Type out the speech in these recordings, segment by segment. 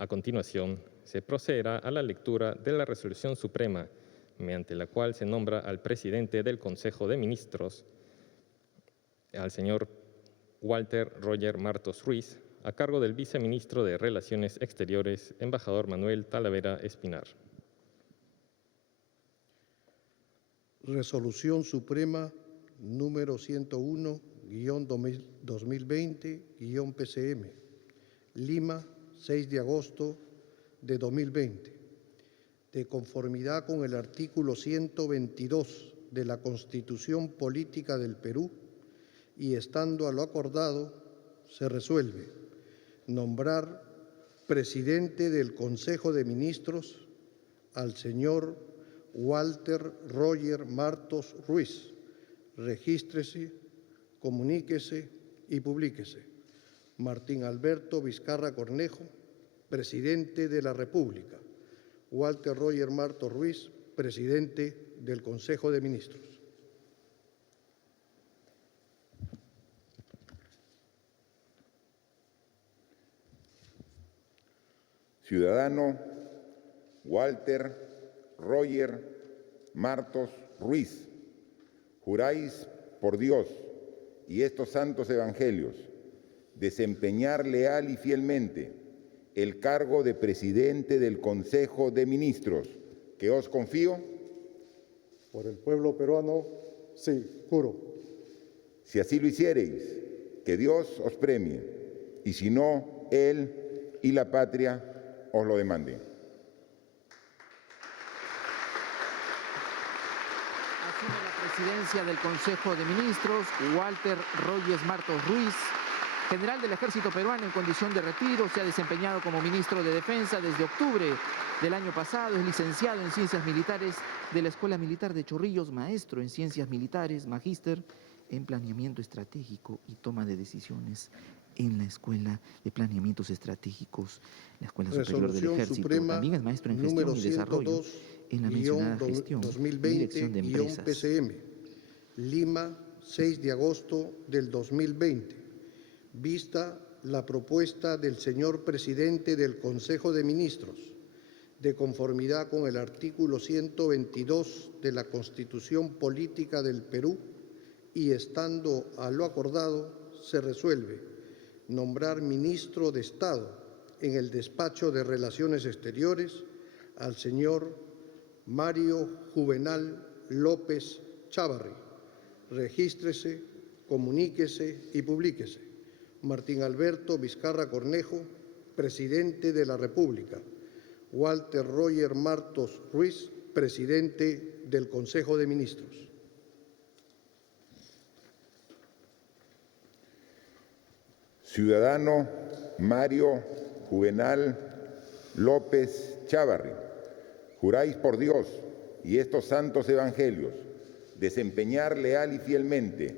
A continuación, se procederá a la lectura de la Resolución Suprema, mediante la cual se nombra al presidente del Consejo de Ministros, al señor Walter Roger Martos Ruiz, a cargo del viceministro de Relaciones Exteriores, embajador Manuel Talavera Espinar. Resolución Suprema número 101-2020-PCM, Lima, 6 de agosto de 2020. De conformidad con el artículo 122 de la Constitución Política del Perú y estando a lo acordado, se resuelve nombrar presidente del Consejo de Ministros al señor Walter Roger Martos Ruiz. Regístrese, comuníquese y publíquese. Martín Alberto Vizcarra Cornejo, presidente de la República. Walter Roger Martos Ruiz, presidente del Consejo de Ministros. Ciudadano Walter Roger Martos Ruiz, juráis por Dios y estos santos evangelios desempeñar leal y fielmente el cargo de presidente del Consejo de Ministros que os confío. Por el pueblo peruano, sí, juro. Si así lo hiciereis, que Dios os premie, y si no, Él y la patria os lo demanden. Asume la presidencia del Consejo de Ministros Walter Roger Martos Ruiz, general del Ejército Peruano en condición de retiro. Se ha desempeñado como ministro de Defensa desde octubre del año pasado. Es licenciado en Ciencias Militares de la Escuela Militar de Chorrillos, maestro en Ciencias Militares, magíster en Planeamiento Estratégico y Toma de Decisiones en la Escuela de Planeamientos Estratégicos, la Escuela Superior del Ejército. Suprema, también es maestro en Gestión y Desarrollo en la mencionada gestión y Dirección de Empresas. PCM, Lima, 6 de agosto del 2020. Vista la propuesta del señor presidente del Consejo de Ministros, de conformidad con el artículo 122 de la Constitución Política del Perú y estando a lo acordado, se resuelve nombrar ministro de Estado en el Despacho de Relaciones Exteriores al señor Mario Juvenal López Chávarri. Regístrese, comuníquese y publíquese. Martín Alberto Vizcarra Cornejo, presidente de la República. Walter Roger Martos Ruiz, presidente del Consejo de Ministros. Ciudadano Mario Juvenal López Chávarri, juráis por Dios y estos santos evangelios desempeñar leal y fielmente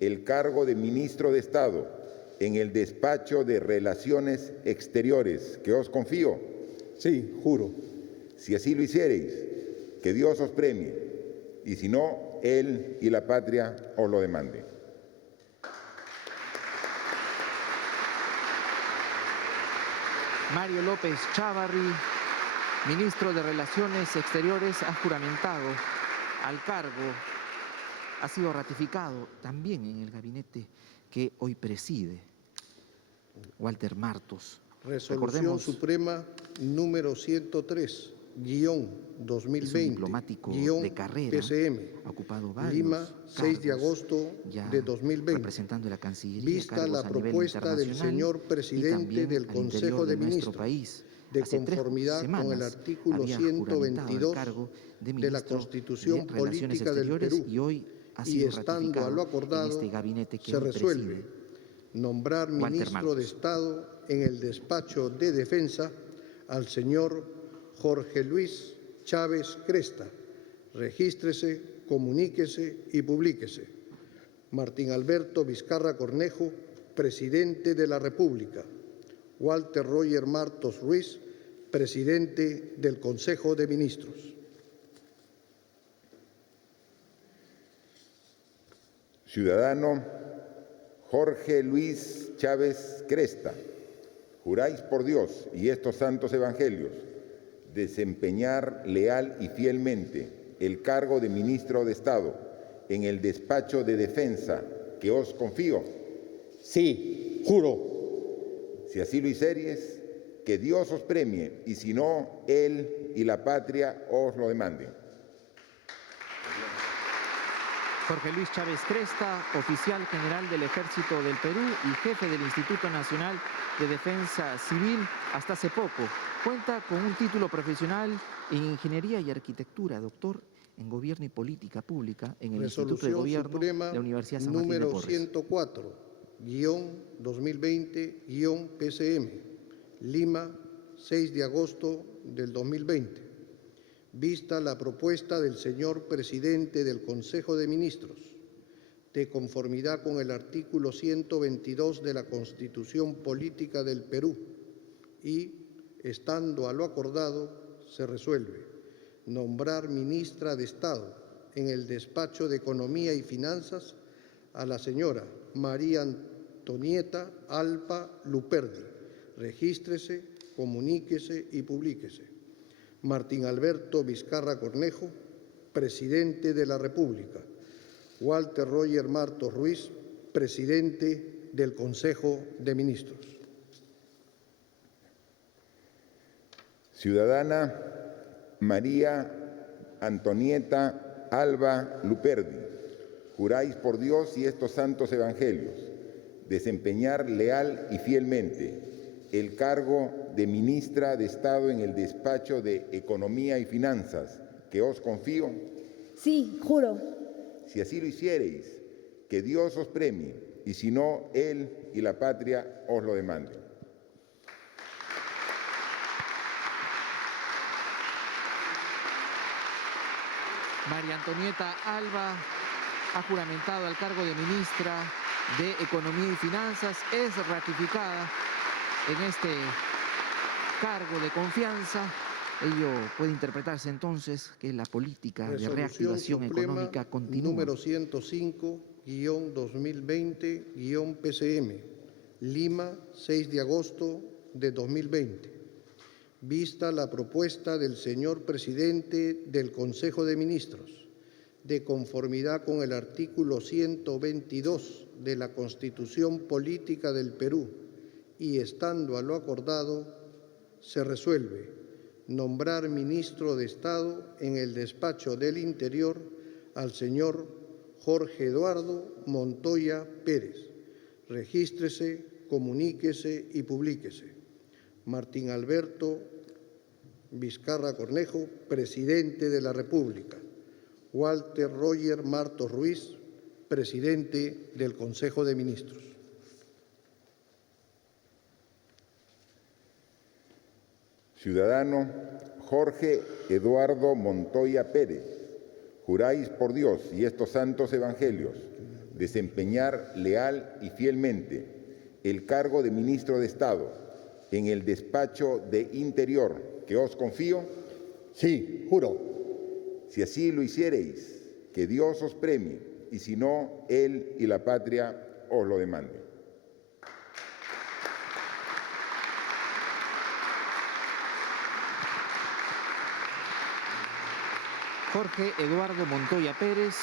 el cargo de ministro de Estado en el Despacho de Relaciones Exteriores que os confío. Sí, juro. Si así lo hiciereis, que Dios os premie, y si no, Él y la patria os lo demanden. Mario López Chávarri, ministro de Relaciones Exteriores, ha juramentado al cargo, ha sido ratificado también en el gabinete que hoy preside Walter Martos. Resolución Suprema número 103-2020-PCM, ha ocupado varios Lima, 6 de agosto de 2020. Representando la Cancillería, vista la propuesta del señor presidente del Consejo de Ministros, de conformidad con el artículo 122 de la Constitución Política del Perú y estando a lo acordado, se resuelve nombrar ministro de Estado en el Despacho de Defensa al señor Jorge Luis Chávez Cresta. Regístrese, comuníquese y publíquese. Martín Alberto Vizcarra Cornejo, presidente de la República. Walter Roger Martos Ruiz, presidente del Consejo de Ministros. Ciudadano Jorge Luis Chávez Cresta, juráis por Dios y estos santos evangelios desempeñar leal y fielmente el cargo de ministro de Estado en el despacho de defensa que os confío. Sí, juro. Si así lo hiciereis, que Dios os premie, y si no, Él y la patria os lo demanden. Jorge Luis Chávez Cresta, oficial general del Ejército del Perú y jefe del Instituto Nacional de Defensa Civil hasta hace poco. Cuenta con un título profesional en Ingeniería y Arquitectura, doctor en Gobierno y Política Pública en el Instituto de Gobierno Suprema de la Universidad San Martín de número Porres. 104-2020-PCM, Lima, 6 de agosto del 2020. Vista la propuesta del señor presidente del Consejo de Ministros, de conformidad con el artículo 122 de la Constitución Política del Perú, y, estando a lo acordado, se resuelve nombrar ministra de Estado en el despacho de Economía y Finanzas a la señora María Antonieta Alba Luperdi. Regístrese, comuníquese y publíquese. Martín Alberto Vizcarra Cornejo, presidente de la República. Walter Roger Martos Ruiz, presidente del Consejo de Ministros. Ciudadana María Antonieta Alba Luperdi, juráis por Dios y estos santos evangelios desempeñar leal y fielmente el cargo de ministra de Estado en el despacho de Economía y Finanzas que os confío. Sí, juro. Si así lo hiciereis, que Dios os premie, y si no, Él y la patria os lo demanden. María Antonieta Alba ha juramentado al cargo de ministra de Economía y Finanzas. Es ratificada en este cargo de confianza. Ello puede interpretarse entonces que la política de reactivación económica continúa. Número 105-2020-PCM, Lima, 6 de agosto de 2020. Vista la propuesta del señor presidente del Consejo de Ministros, de conformidad con el artículo 122 de la Constitución Política del Perú, y estando a lo acordado, se resuelve nombrar ministro de Estado en el despacho del Interior al señor Jorge Eduardo Montoya Pérez. Regístrese, comuníquese y publíquese. Martín Alberto Vizcarra Cornejo, presidente de la República. Walter Roger Martos Ruiz, presidente del Consejo de Ministros. Ciudadano Jorge Eduardo Montoya Pérez, juráis por Dios y estos santos evangelios desempeñar leal y fielmente el cargo de ministro de Estado en el despacho de Interior que os confío. Sí, juro. Si así lo hiciereis, que Dios os premie, y si no, Él y la patria os lo demanden. Jorge Eduardo Montoya Pérez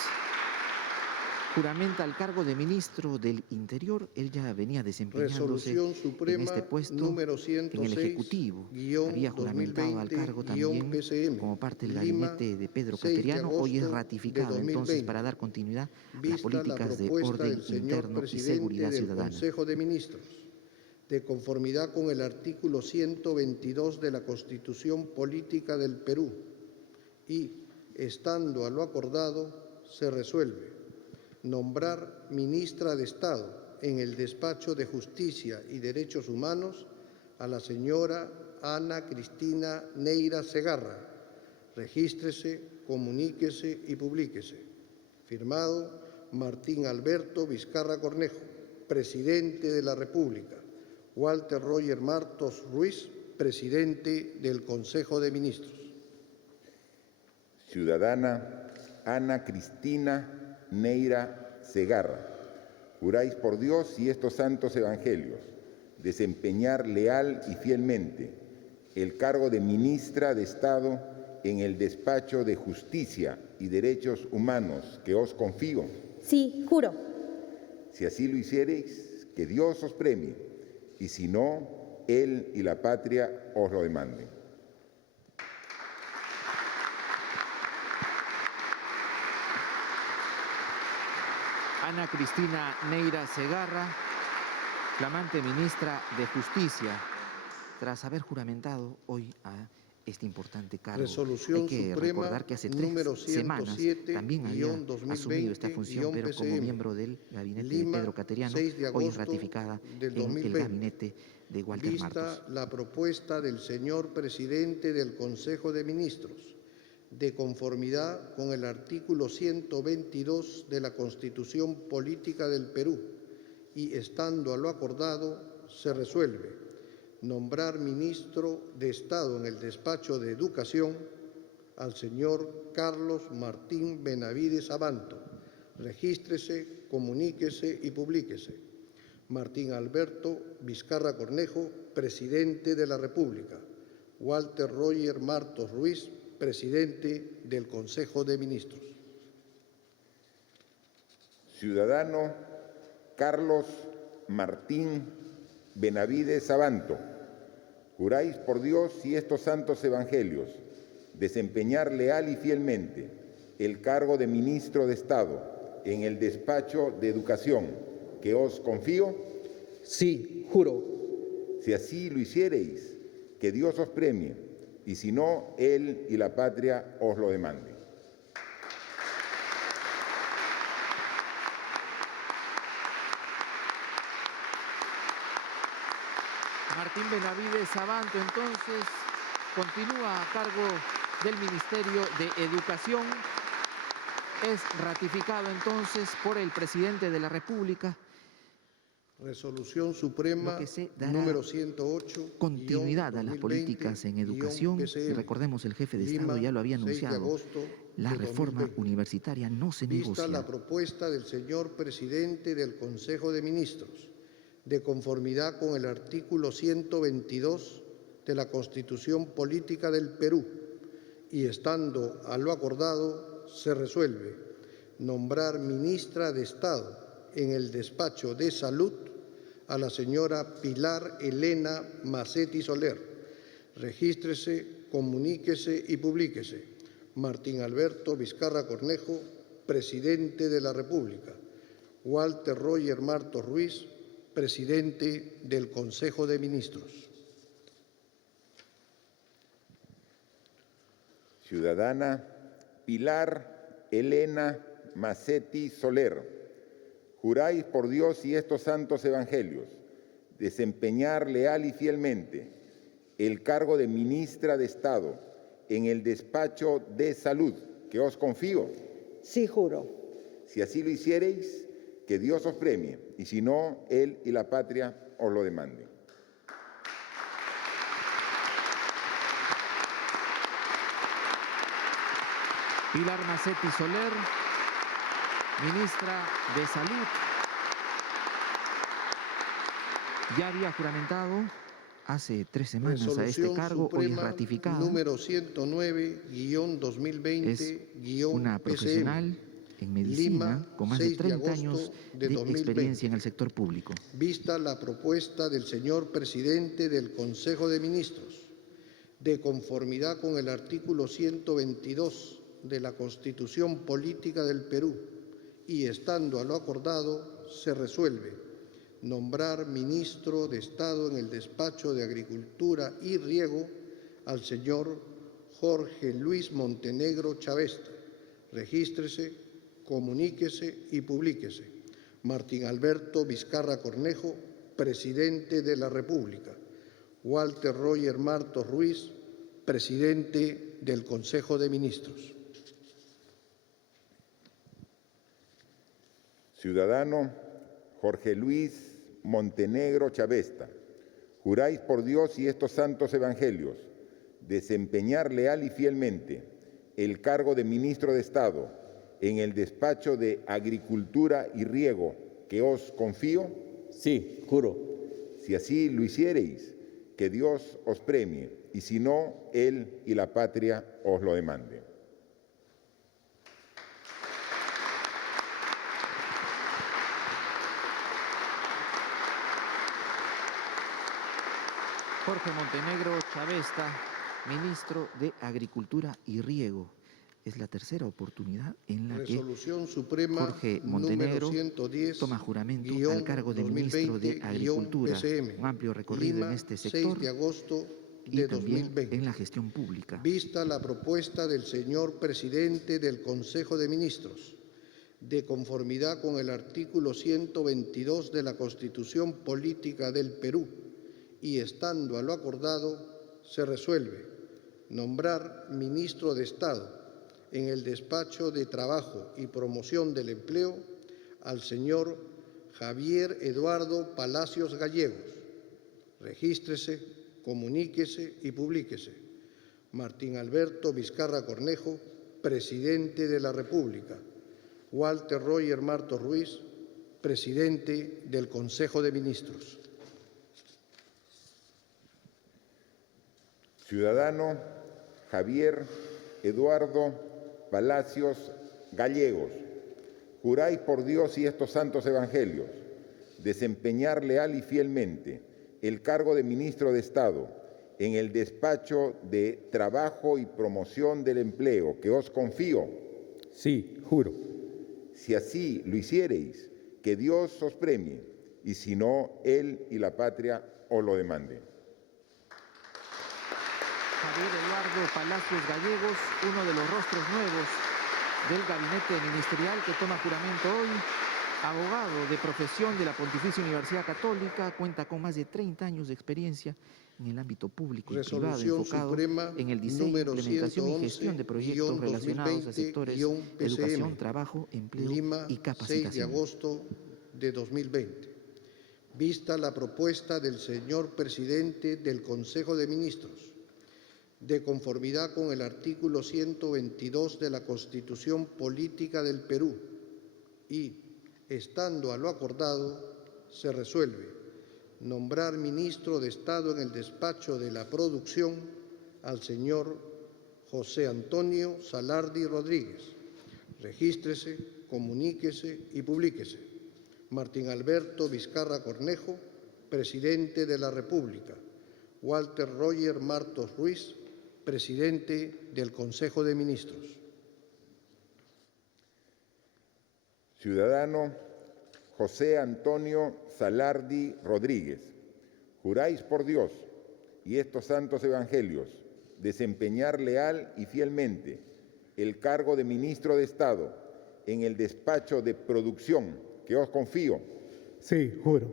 juramenta al cargo de ministro del Interior. Él ya venía desempeñándose Resolución Suprema en este puesto número en el Ejecutivo. Había juramentado al cargo también como parte del gabinete de Pedro Cateriano. Hoy es ratificado entonces para dar continuidad a las políticas de orden interno y seguridad ciudadana. Consejo de Ministros, de conformidad con el artículo 122 de la Constitución Política del Perú, y, estando a lo acordado, se resuelve nombrar ministra de Estado en el despacho de Justicia y Derechos Humanos a la señora Ana Cristina Neira Segarra. Regístrese, comuníquese y publíquese. Firmado Martín Alberto Vizcarra Cornejo, presidente de la República. Walter Roger Martos Ruiz, presidente del Consejo de Ministros. Ciudadana Ana Cristina Neira Segarra, juráis por Dios y estos santos evangelios desempeñar leal y fielmente el cargo de ministra de Estado en el Despacho de Justicia y Derechos Humanos que os confío. Sí, juro. Si así lo hiciereis, que Dios os premie, y si no, Él y la patria os lo demanden. Ana Cristina Neira Segarra, flamante ministra de Justicia, tras haber juramentado hoy a este importante cargo. Resolución Hay que Suprema recordar que hace número 3 semanas 107, también había asumido esta función, pero como PCM, miembro del gabinete Lima, de Pedro Cateriano, 6 de hoy es agosto ratificada del en el 2020. gabinete de Walter Vista Martos. la propuesta del señor presidente del Consejo de Ministros, de conformidad con el artículo 122 de la Constitución Política del Perú, y estando a lo acordado, se resuelve nombrar ministro de Estado en el Despacho de Educación al señor Carlos Martín Benavides Abanto. Regístrese, comuníquese y publíquese. Martín Alberto Vizcarra Cornejo, presidente de la República. Walter Roger Martos Ruiz, presidente del Consejo de Ministros. Ciudadano Carlos Martín Benavides Abanto, juráis por Dios y estos santos evangelios desempeñar leal y fielmente el cargo de ministro de Estado en el Despacho de Educación que os confío. Sí, juro. Si así lo hiciereis, que Dios os premie, y si no, Él y la patria os lo demanden. Martín Benavides Abanto, entonces, continúa a cargo del Ministerio de Educación. Es ratificado entonces por el presidente de la República. Resolución Suprema Lo que se dará número 108. Continuidad a las políticas en educación. Y recordemos, el jefe de Estado ya lo había anunciado. La reforma universitaria no se Vista negocia. la propuesta del señor presidente del Consejo de Ministros, de conformidad con el artículo 122 de la Constitución Política del Perú, y estando a lo acordado, se resuelve nombrar ministra de Estado en el Despacho de Salud a la señora Pilar Elena Macetti Soler. Regístrese, comuníquese y publíquese. Martín Alberto Vizcarra Cornejo, presidente de la República. Walter Roger Martos Ruiz, presidente del Consejo de Ministros. Ciudadana Pilar Elena Macetti Soler, juráis por Dios y estos santos evangelios desempeñar leal y fielmente el cargo de ministra de Estado en el Despacho de Salud que os confío. Sí, juro. Si así lo hiciereis, que Dios os premie, y si no, Él y la patria os lo demanden. Pilar Macetti Soler, ministra de Salud, ya había juramentado hace 3 semanas a este cargo, hoy es ratificada. Número 109-2020-PCM. Es una profesional en medicina Lima, con más de 6 de 30 agosto años de de 2020. experiencia en el sector público. Vista la propuesta del señor presidente del Consejo de Ministros, de conformidad con el artículo 122 de la Constitución Política del Perú, y estando a lo acordado, se resuelve nombrar ministro de Estado en el Despacho de Agricultura y Riego al señor Jorge Luis Montenegro Chavesta. Regístrese, comuníquese y publíquese. Martín Alberto Vizcarra Cornejo, presidente de la República. Walter Roger Martos Ruiz, presidente del Consejo de Ministros. Ciudadano Jorge Luis Montenegro Chavesta, juráis por Dios y estos santos evangelios desempeñar leal y fielmente el cargo de ministro de Estado en el Despacho de Agricultura y Riego que os confío. Sí, juro. Si así lo hiciereis, que Dios os premie, y si no, Él y la patria os lo demanden. Jorge Montenegro Chavesta, ministro de Agricultura y Riego. Es la tercera oportunidad en la que Resolución Suprema Jorge número Montenegro 110, toma juramento guión al cargo de ministro de 2020, Agricultura. PCM, Un amplio recorrido Lima, en este 6 sector de agosto y de también 2020. en la gestión pública. Vista la propuesta del señor presidente del Consejo de Ministros, de conformidad con el artículo 122 de la Constitución Política del Perú, y estando a lo acordado, se resuelve nombrar ministro de Estado en el Despacho de Trabajo y Promoción del Empleo al señor Javier Eduardo Palacios Gallegos. Regístrese, comuníquese y publíquese. Martín Alberto Vizcarra Cornejo, presidente de la República. Walter Roger Martos Ruiz, presidente del Consejo de Ministros. Ciudadano Javier Eduardo Palacios Gallegos, juráis por Dios y estos santos evangelios desempeñar leal y fielmente el cargo de ministro de Estado en el Despacho de Trabajo y Promoción del Empleo que os confío. Sí, juro. Si así lo hiciereis, que Dios os premie, y si no, Él y la patria os lo demanden. Javier Eduardo Palacios Gallegos, uno de los rostros nuevos del gabinete ministerial que toma juramento hoy, abogado de profesión de la Pontificia Universidad Católica, cuenta con más de 30 años de experiencia en el ámbito público y privado, Resolución enfocado Suprema en el diseño, número implementación y gestión de proyectos relacionados a sectores de 111-2020-PCM, educación, trabajo, empleo Lima, y 6 de capacitación. agosto de 2020. Vista la propuesta del señor presidente del Consejo de Ministros, de conformidad con el artículo 122 de la Constitución Política del Perú, y, estando a lo acordado, se resuelve nombrar ministro de Estado en el Despacho de la Producción al señor José Antonio Salardi Rodríguez. Regístrese, comuníquese y publíquese. Martín Alberto Vizcarra Cornejo, presidente de la República. Walter Roger Martos Ruiz, presidente del Consejo de Ministros. Ciudadano José Antonio Salardi Rodríguez, juráis por Dios y estos santos evangelios desempeñar leal y fielmente el cargo de ministro de Estado en el Despacho de Producción que os confío. Sí, juro.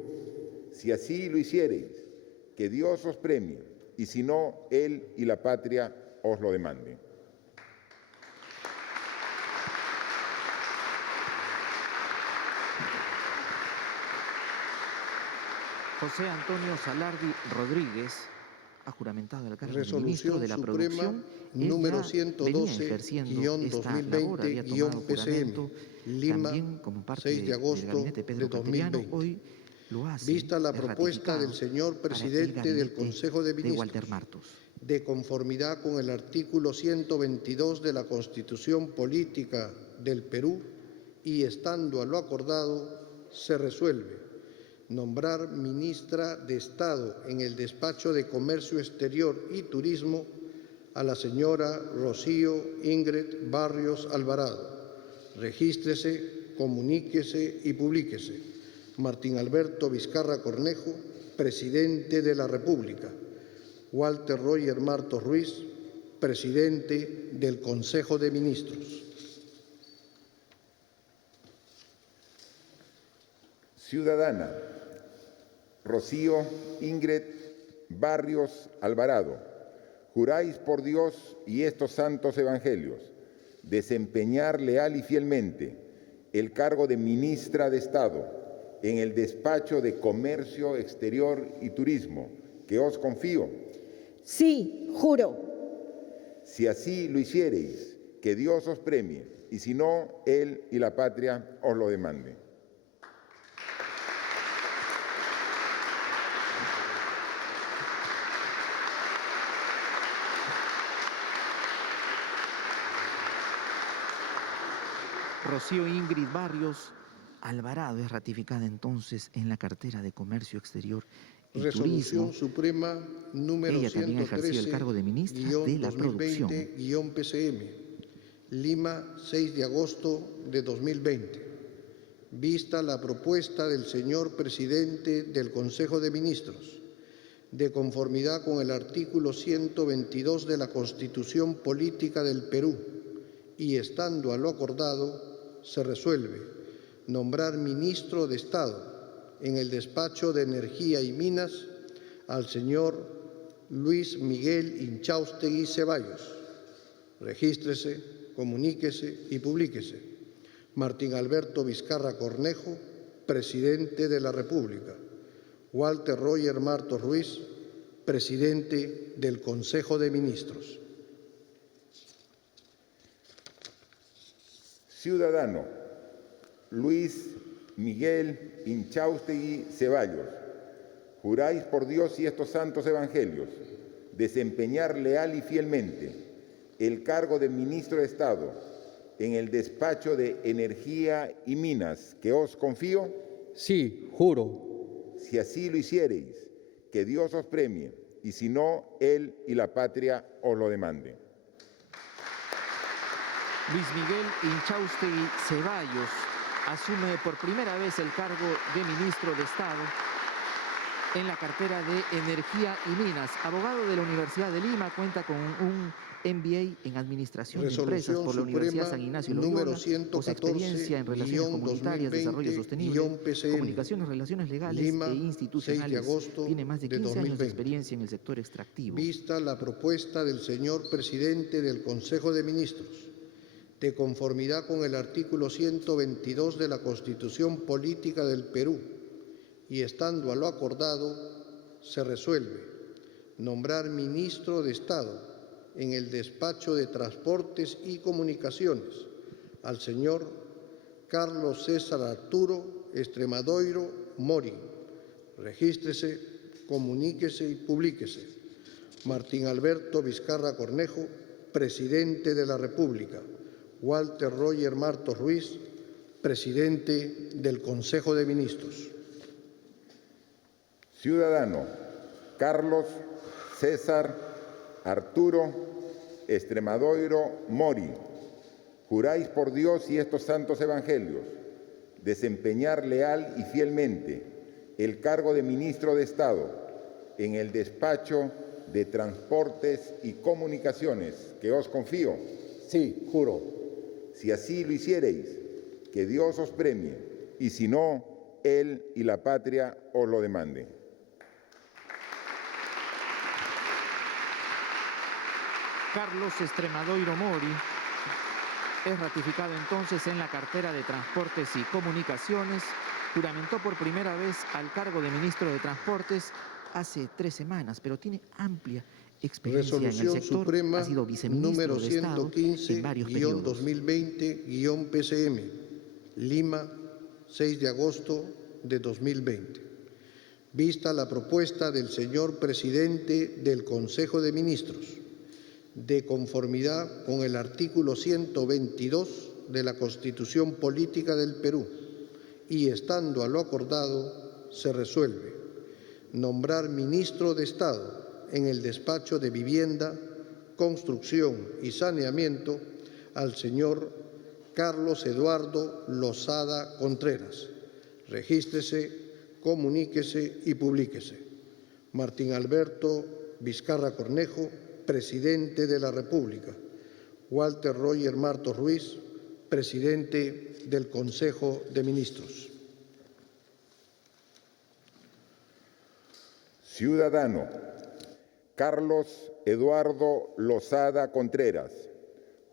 Si así lo hiciereis, que Dios os premie, y si no, Él y la patria os lo demanden. José Antonio Salardi Rodríguez ha juramentado el cargo de ministro Resolución de la Suprema Producción. número Él ya venía ejerciendo esta labor, había tomado juramento 120-PCM, Lima, también como parte 6 de agosto del gabinete Pedro de Cateriano. 2020. Hoy lo hace, Vista la es propuesta del ratificado señor para el presidente del gabinete Consejo de de Ministros, Walter Martos. de conformidad con el artículo 122 de la Constitución Política del Perú, y estando a lo acordado, se resuelve nombrar ministra de Estado en el Despacho de Comercio Exterior y Turismo a la señora Rocío Ingrid Barrios Alvarado. Regístrese, comuníquese y publíquese. Martín Alberto Vizcarra Cornejo, presidente de la República. Walter Roger Martos Ruiz, presidente del Consejo de Ministros. Ciudadana Rocío Ingrid Barrios Alvarado, juráis por Dios y estos santos evangelios desempeñar leal y fielmente el cargo de ministra de Estado en el Despacho de Comercio Exterior y Turismo que os confío. Sí, juro. Si así lo hiciereis, que Dios os premie, y si no, Él y la patria os lo demanden. Rocío Ingrid Barrios Alvarado es ratificada entonces en la cartera de Comercio Exterior y Resolución Turismo. Suprema número Ella también ha ejercido el cargo de ministra de la Producción. 2020-PCM, Lima, 6 de agosto de 2020. Vista la propuesta del señor presidente del Consejo de Ministros, de conformidad con el artículo 122 de la Constitución Política del Perú, y estando a lo acordado, se resuelve nombrar ministro de Estado en el despacho de Energía y Minas al señor Luis Miguel Inchaustegui Ceballos. Regístrese, comuníquese y publíquese. Martín Alberto Vizcarra Cornejo, presidente de la República. Walter Roger Martos Ruiz, presidente del Consejo de Ministros. Ciudadano Luis Miguel Inchaustegui Ceballos, juráis por Dios y estos santos evangelios desempeñar leal y fielmente el cargo de ministro de Estado en el despacho de Energía y Minas que os confío. Sí, juro. Si así lo hiciereis, que Dios os premie, y si no, él y la patria os lo demanden. Luis Miguel Inchaustegui Ceballos asume por primera vez el cargo de ministro de Estado en la cartera de Energía y Minas. Abogado de la Universidad de Lima, cuenta con un MBA en Administración de Empresas por la Universidad San Ignacio de Loyola, posee experiencia en Relaciones Comunitarias, Desarrollo Sostenible, Comunicaciones, Relaciones Legales Lima, e Institucionales. 6 de agosto Tiene más de 15 años 2020. de experiencia en el sector extractivo. Vista la propuesta del señor presidente del Consejo de Ministros, de conformidad con el artículo 122 de la Constitución Política del Perú, y estando a lo acordado, se resuelve nombrar ministro de Estado en el despacho de Transportes y Comunicaciones al señor Carlos César Arturo Extremadoiro Mori. Regístrese, comuníquese y publíquese. Martín Alberto Vizcarra Cornejo, presidente de la República. Walter Roger Martos Ruiz, presidente del Consejo de Ministros. Ciudadano Carlos César Arturo Extremadoiro Mori, juráis por Dios y estos santos evangelios desempeñar leal y fielmente el cargo de ministro de Estado en el despacho de Transportes y Comunicaciones que os confío. Sí, juro. Si así lo hiciereis, que Dios os premie, y si no, él y la patria os lo demanden. Carlos Extremadoiro Mori es ratificado entonces en la cartera de Transportes y Comunicaciones. Juramentó por primera vez al cargo de ministro de Transportes hace 3 semanas, pero tiene amplia experiencia en el Resolución sector. Suprema Ha sido viceministro número de Estado en varios periodos. 115-2020-PCM, Lima, 6 de agosto de 2020. Vista la propuesta del señor presidente del Consejo de Ministros, de conformidad con el artículo 122 de la Constitución Política del Perú, y estando a lo acordado, se resuelve nombrar ministro de Estado en el despacho de Vivienda, Construcción y Saneamiento al señor Carlos Eduardo Lozada Contreras. Regístrese, comuníquese y publíquese. Martín Alberto Vizcarra Cornejo, presidente de la República. Walter Roger Martos Ruiz, presidente del Consejo de Ministros. Ciudadano Carlos Eduardo Lozada Contreras,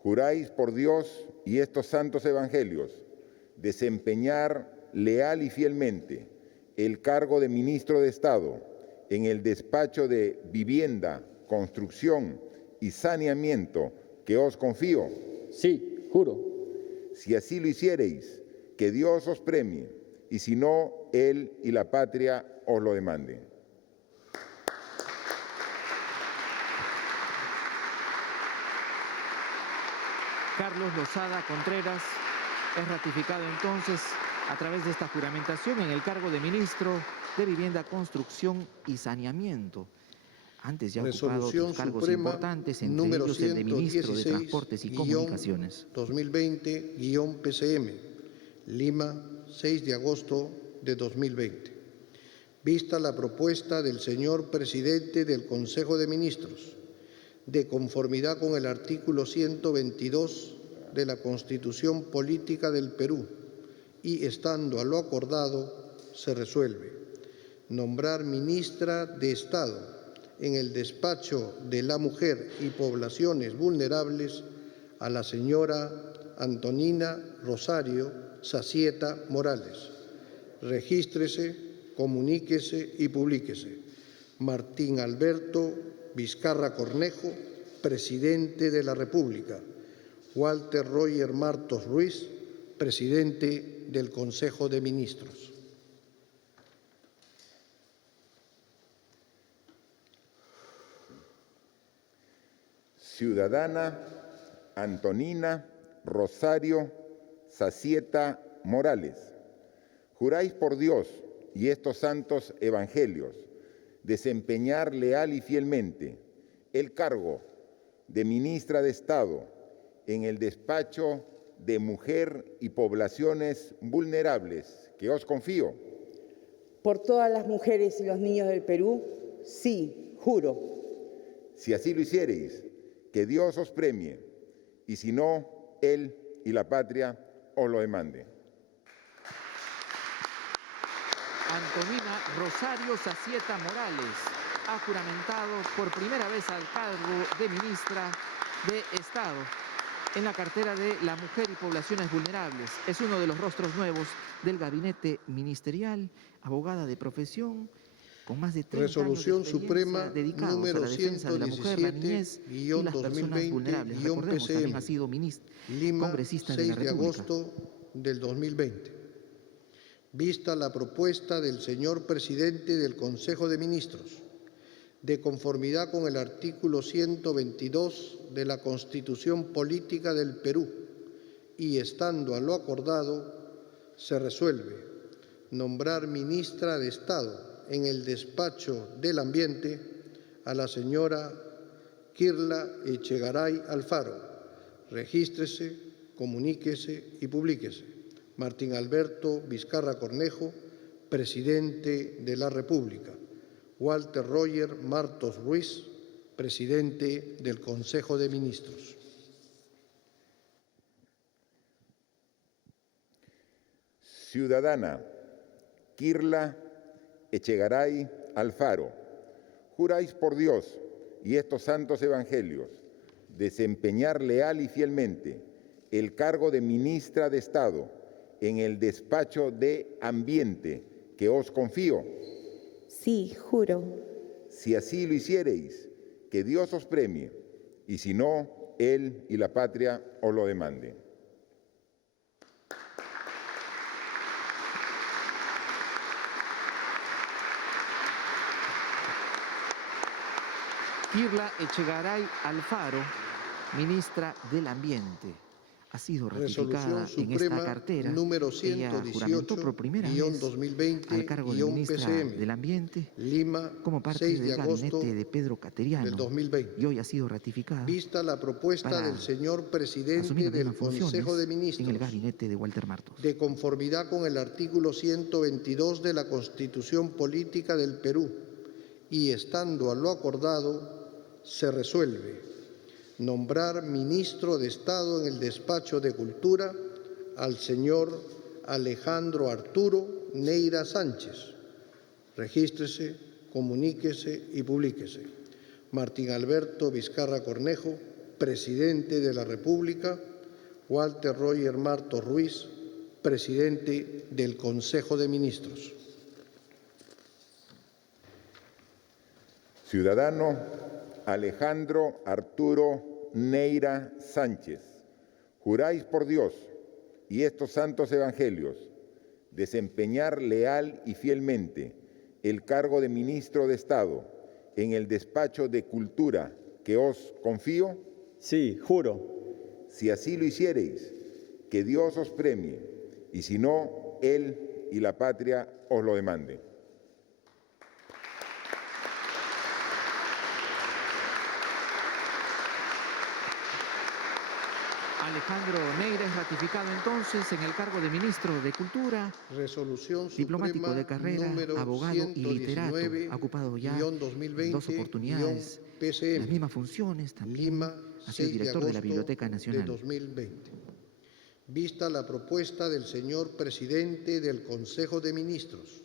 juráis por Dios y estos santos evangelios desempeñar leal y fielmente el cargo de ministro de Estado en el despacho de Vivienda, Construcción y Saneamiento que os confío. Sí, juro. Si así lo hiciereis, que Dios os premie, y si no, él y la patria os lo demanden. Carlos Lozada Contreras Es ratificado entonces a través de esta juramentación en el cargo de ministro de Vivienda, Construcción y Saneamiento. Antes ya ha ocupado Resolución otros cargos Suprema importantes, entre número ellos el de ministro de Transportes y Comunicaciones. 2020-PCM, Lima, 6 de agosto de 2020. Vista la propuesta del señor presidente del Consejo de Ministros, de conformidad con el artículo 122 de la Constitución Política del Perú, y estando a lo acordado, se resuelve nombrar ministra de Estado en el despacho de la Mujer y Poblaciones Vulnerables a la señora Antonina Rosario Sacieta Morales. Regístrese, comuníquese y publíquese. Martín Alberto Vizcarra Cornejo, presidente de la República. Walter Roger Martos Ruiz, presidente del Consejo de Ministros. Ciudadana Antonina Rosario Sacieta Morales, juráis por Dios y estos santos evangelios desempeñar leal y fielmente el cargo de ministra de Estado en el despacho de Mujer y Poblaciones Vulnerables que os confío. Por todas las mujeres y los niños del Perú, sí, juro. Si así lo hiciereis, que Dios os premie, y si no, Él y la patria os lo demande. Antonina Rosario Sacieta Morales ha juramentado por primera vez al cargo de ministra de Estado en la cartera de la Mujer y Poblaciones Vulnerables. Es uno de los rostros nuevos del gabinete ministerial, abogada de profesión, con más de 30 Resolución años de Suprema dedicados número a la defensa de la mujer, la niñez y las personas vulnerables. Recordemos, también ha sido Lima, congresista 6 de la de República. agosto del 2020. Vista la propuesta del señor presidente del Consejo de Ministros, de conformidad con el artículo 122 de la Constitución Política del Perú, y estando a lo acordado, se resuelve nombrar ministra de Estado en el despacho del Ambiente a la señora Kirla Echegaray Alfaro. Regístrese, comuníquese y publíquese. Martín Alberto Vizcarra Cornejo, presidente de la República. Walter Roger Martos Ruiz, presidente del Consejo de Ministros. Ciudadana Kirla Echegaray Alfaro, juráis por Dios y estos santos evangelios desempeñar leal y fielmente el cargo de ministra de Estado en el despacho de Ambiente que os confío. Sí, juro. Si así lo hiciereis, que Dios os premie, y si no, Él y la patria os lo demanden. Kirla Echegaray Alfaro, ministra del Ambiente, ha sido ratificada Resolución en esta Suprema cartera. número Ella juramentó por primera vez 118-2020- al cargo de ministra PCM, del Ambiente Lima, como parte 6 de del agosto gabinete de Pedro Cateriano, del 2020. y hoy ha sido ratificada Vista la propuesta para del señor presidente asumir las del mismas funciones Consejo de en el Ministros, gabinete de Walter Martos. de conformidad con el artículo 122 de la Constitución Política del Perú, y estando a lo acordado, se resuelve nombrar ministro de Estado en el despacho de Cultura al señor Alejandro Arturo Neira Sánchez. Regístrese, comuníquese y publíquese. Martín Alberto Vizcarra Cornejo, presidente de la República. Walter Roger Martos Ruiz, presidente del Consejo de Ministros. Ciudadano Alejandro Arturo Neira Sánchez, juráis por Dios y estos santos evangelios desempeñar leal y fielmente el cargo de ministro de Estado en el despacho de Cultura que os confío. Sí, juro. Si así lo hiciereis, que Dios os premie, y si no, Él y la patria os lo demanden. Alejandro Neira es ratificado entonces en el cargo de ministro de Cultura, Resolución diplomático Suprema de carrera, número abogado y literato. Ha ocupado ya en 119-2020 dos oportunidades PCM, las mismas funciones. También Lima, ha sido 6 de director de la agosto Biblioteca de Nacional. 2020. Vista la propuesta del señor presidente del Consejo de Ministros,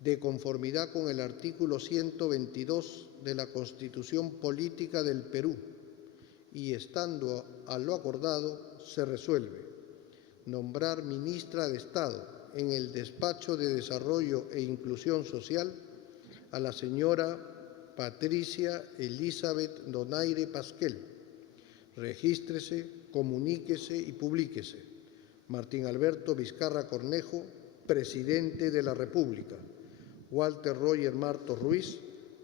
de conformidad con el artículo 122 de la Constitución Política del Perú, y estando a lo acordado, se resuelve nombrar ministra de Estado en el Despacho de Desarrollo e Inclusión Social a la señora Patricia Elizabeth Donaire Pasquel. Regístrese, comuníquese y publíquese. Martín Alberto Vizcarra Cornejo, Presidente de la República. Walter Roger Martos Ruiz,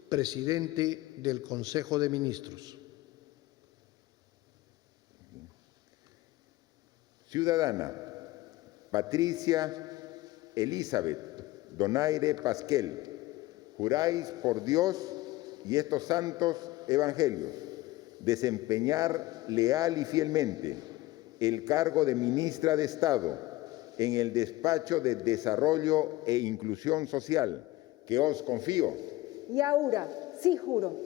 Presidente del Consejo de Ministros. Ciudadana Patricia Elizabeth Donaire Pasquel, juráis por Dios y estos santos evangelios desempeñar leal y fielmente el cargo de ministra de Estado en el Despacho de Desarrollo e Inclusión Social que os confío. Y ahora, sí juro.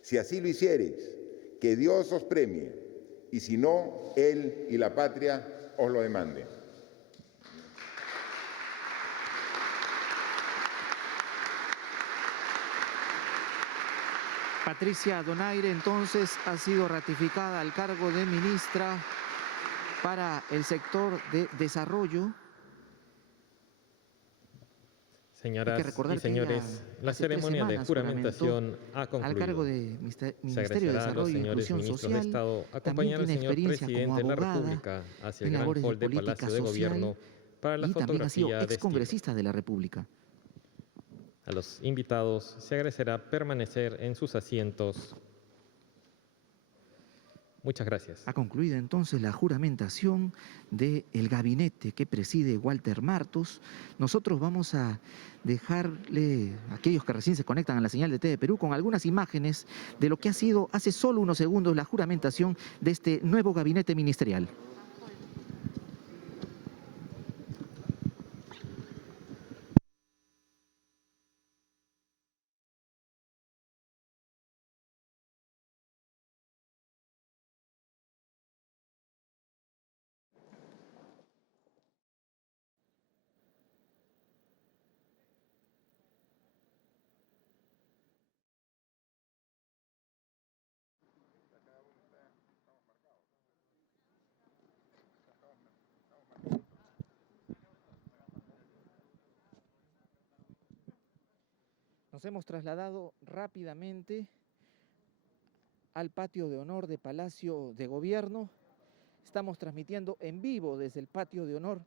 Si así lo hiciereis, que Dios os premie, y si no, Él y la patria os lo demanden. Patricia Donaire entonces ha sido ratificada al cargo de ministra para el sector de desarrollo. Señoras recordar y que señores, ella la hace 3 ceremonia de semanas juramentación ha al concluido. cargo de Se Ministerio de agradecerá a los Desarrollo e señores Inclusión ministros de Social. Estado También acompañar al tiene señor experiencia presidente como de la abogada República hacia el en gran labores de hall de política Palacio de Gobierno social para la y también ha sido fotografía de estilo. excongresista de la República. A los invitados se agradecerá permanecer en sus asientos. Muchas gracias. Ha concluido entonces la juramentación del gabinete que preside Walter Martos. Nosotros vamos a dejarle a aquellos que recién se conectan a la señal de TV Perú con algunas imágenes de lo que ha sido hace solo unos segundos la juramentación de este nuevo gabinete ministerial. Nos hemos trasladado rápidamente al patio de honor de Palacio de Gobierno. Estamos transmitiendo en vivo desde el patio de honor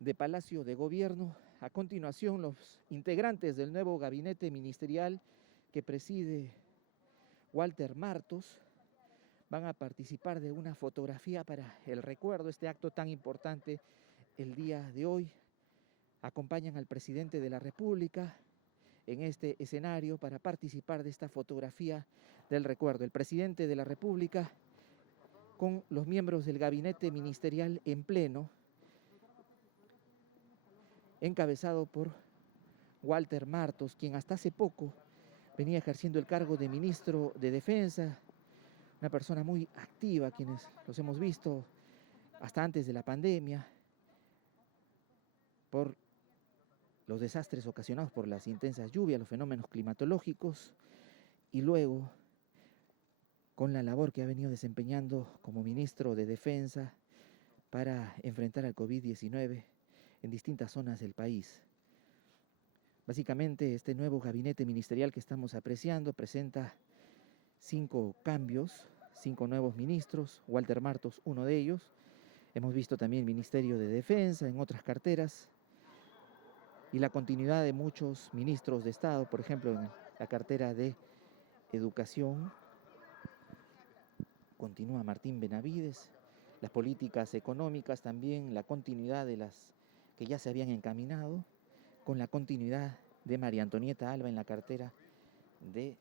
de Palacio de Gobierno. A continuación, los integrantes del nuevo gabinete ministerial que preside Walter Martos van a participar de una fotografía para el recuerdo, este acto tan importante el día de hoy. Acompañan al presidente de la República en este escenario para participar de esta fotografía del recuerdo. El presidente de la República con los miembros del gabinete ministerial en pleno, encabezado por Walter Martos, quien hasta hace poco venía ejerciendo el cargo de ministro de Defensa, una persona muy activa, quienes los hemos visto hasta antes de la pandemia, por los desastres ocasionados por las intensas lluvias, los fenómenos climatológicos, y luego con la labor que ha venido desempeñando como ministro de Defensa para enfrentar al COVID-19 en distintas zonas del país. Básicamente, este nuevo gabinete ministerial que estamos apreciando presenta 5 cambios, 5 nuevos ministros, Walter Martos uno de ellos. Hemos visto también Ministerio de Defensa en otras carteras y la continuidad de muchos ministros de Estado, por ejemplo, en la cartera de Educación. Continúa Martín Benavides, las políticas económicas, también la continuidad de las que ya se habían encaminado, con la continuidad de María Antonieta Alba en la cartera de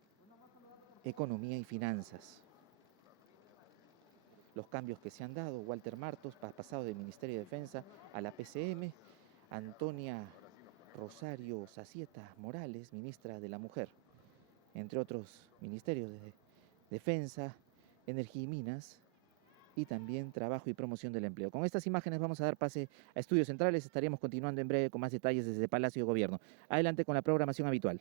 Economía y Finanzas. Los cambios que se han dado: Walter Martos, pasado del Ministerio de Defensa a la PCM, Antonia Rosario Sacieta Morales, ministra de la Mujer, entre otros ministerios de Defensa, Energía y Minas, y también Trabajo y Promoción del Empleo. Con estas imágenes vamos a dar pase a Estudios Centrales. Estaremos continuando en breve con más detalles desde Palacio de Gobierno. Adelante con la programación habitual.